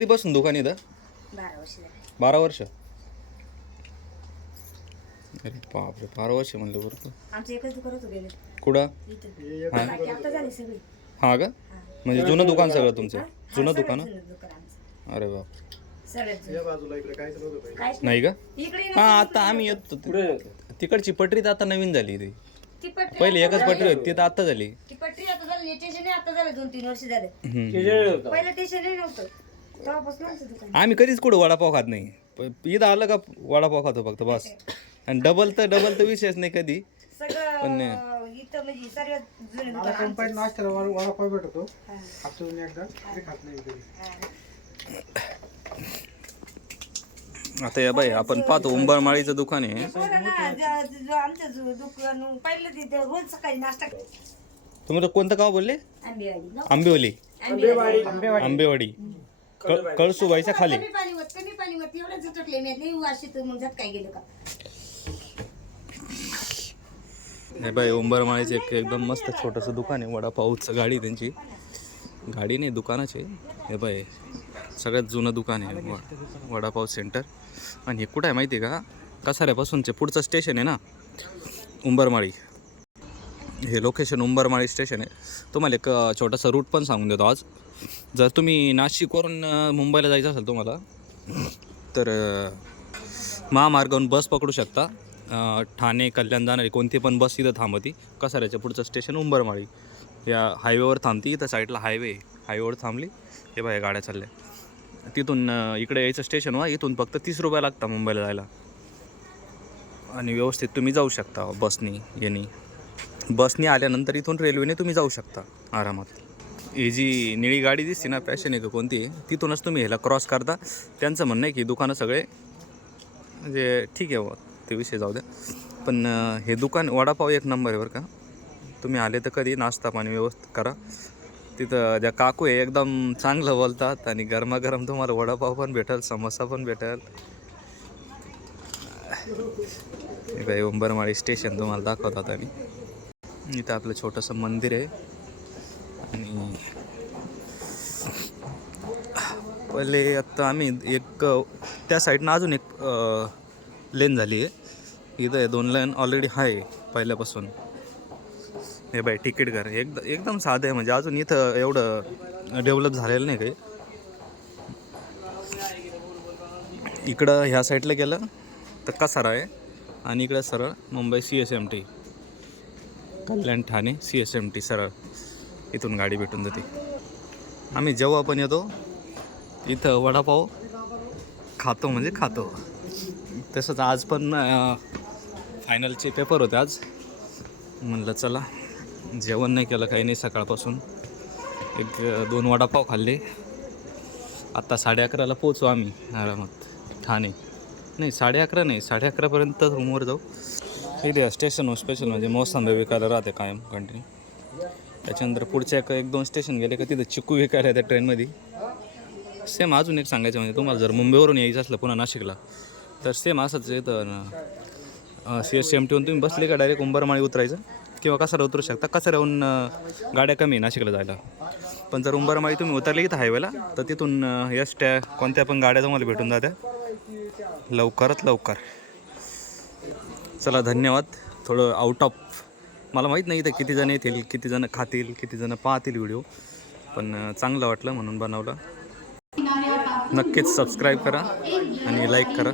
कधीपासून दुकान इथं? 12 वर्ष झाली. 12 वर्ष. अरे बापरे, 12 वर्ष म्हणलं बरं. आमचं एकच दुकान होतं गेलं कुठं? इथं. हा बाकी आता झाली सगळी. हा का? म्हणजे जुनं दुकान सगळं तुमचं? हा, जुनं सगळं दुकान? जुनं दुकान आमचं. अरे बाप. सगळ्यात जुनं. काहीच नाही का? इकडे हा आता आम्ही येतो तिकडची पटरी तर आता नवीन झाली ती. ती पट्टी पहिले एकच पटरी होती ती तर आता झाली. ती पट्टी आता झाली स्टेशन आता झालं 2-3 वर्ष झाले. हम्म. पहिलं स्टेशनही नव्हतं तेव्हापासून आमचं दुकान. आम्ही कधीच कुठं वडापाव खात नाही. इथं आलं का वडापाव खातो फक्त बस. आणि डबल तर विषयच नाही कधी. सगळं इथं म्हणजे सर्व जुने दुकान कंपाईन नाश्त्याला वडापाव भेटतो हातून एकदा ते खात नाही कधी. आता या बाई आपण पाहतो उंबरमाळीचं दुकान आहे. आमचं दुकान पहिलं तिथं रोज सकाळी नाश्ता. तुम्ही कोणतं गाव बोलले? आंबेवाडी. आंबेवाली. आंबेवाडी कळसुबाईच्या खाली. कमी पाणी होत एवढं झटकले नाही वाशी तर मग झटकाय गेलं का. हे बाई उंबरमाळीचं एकदम मस्त छोटंसं दुकान आहे. वडापावचं गाडी त्यांची गाडी नाही दुकानच आहे. हे बाई सगळ्यात जुनं दुकान आहे वडापाव सेंटर. आणि हे कुठं आहे माहिती आहे का? कसाऱ्यापासूनचे पुढचं स्टेशन आहे ना उंबरमाळी. हे लोकेशन उंबरमाळी स्टेशन आहे. तुम्हाला एक छोटासा रूट पण सांगून देतो आज. जर तुम्ही नाशिकवरून मुंबईला जायचं असेल तुम्हाला तर महामार्गावरून बस पकडू शकता. ठाणे कल्याण जाणारी कोणती पण बस इथं थांबती. कसाऱ्याच्या पुढचं स्टेशन उंबरमाळी. या हायवेवर थांबती. इथं साईडला हायवेवर थांबली. हे बाय गाड्या चालल्या. तिथून इकडे यायचं स्टेशन वा इथून फक्त 30 रुपये लागतात मुंबईला जायला. आणि व्यवस्थित तुम्ही जाऊ शकता बसनी आल्यानंतर इथून रेल्वेने तुम्ही जाऊ शकता आरामात. ही जी निळी गाडी दिसते ना पॅशन आहे का कोणती तिथूनच तुम्ही ह्याला क्रॉस करता. त्यांचं म्हणणं आहे की दुकानं सगळे म्हणजे ठीक आहे ते विषय जाऊ द्या. पण हे दुकान वडापाव एक नंबर आहे बरं का. तुम्ही आले तर कधी नाश्ता पाणी व्यवस्थित करा. तिथं ज्या काकू आहे एकदम चांगलं बोलतात आणि गरमागरम तुम्हाला वडापाव पण भेटेल समोसा पण भेटेल. इथं उंबरमाळी स्टेशन तुम्हाला दाखवतात. आणि इथं आपलं छोटंसं मंदिर आहे. आणि पहिले आत्ता आम्ही एक त्या साईडनं अजून एक लेन झाली आहे. इथं 2 लेन ऑलरेडी आहे पहिल्यापासून. हे बाई तिकीट घर एकदम साधं आहे. म्हणजे अजून इथं एवढं डेव्हलप झालेलं नाही काही. इकडं ह्या साईडला गेलं तर कसारा आहे. आणि इकडं सरळ मुंबई CSMT कल्याण ठाणे CSMT सरळ इथून गाडी भेटून जाते. आम्ही जेव्हा पण येतो इथं वडापाव खातो म्हणजे खातो. तसंच आज पण फायनलचे पेपर होते आज. म्हणलं चला जेवण नाही केलं काही नाही सकाळपासून. 1-2 वडापाव खाल्ले. आत्ता 11:30ला पोचू आम्ही आरामात ठाणे. नाही 11:30 नाही 11:30पर्यंत रूमवर जाऊ. इथे स्टेशनवर स्पेशल म्हणजे मोसंबी विकायला राहते कायम कंटिन्यू. त्याच्यानंतर पुढच्या 1-2 स्टेशन गेले का तिथं चिकू विकायला येते ट्रेनमध्ये. सेम अजून एक सांगायचं म्हणजे तुम्हाला जर मुंबईवरून यायचं असलं पुन्हा नाशिकला तर सेम असंच येतं. CSMTवरून तुम्ही बसले का डायरेक्ट उंबरमाळी उतरायचं किंवा कसारा उतरू शकता. कसाऱ्याहून गाड्या कमी आहे नाशिकला जायला. पण जर उंबरमाळी तुम्ही उतरले इथं हायवेला तर तिथून कोणत्या पण गाड्या तुम्हाला भेटून जात्या लवकरात लवकर. चला धन्यवाद. थोडं आउट ऑफ मला माहीत नाही इथं किती जण येतील किती जण खातील किती जण पाहतील व्हिडिओ. पण चांगलं वाटलं म्हणून बनवलं. नक्कीच सबस्क्राईब करा आणि लाईक करा.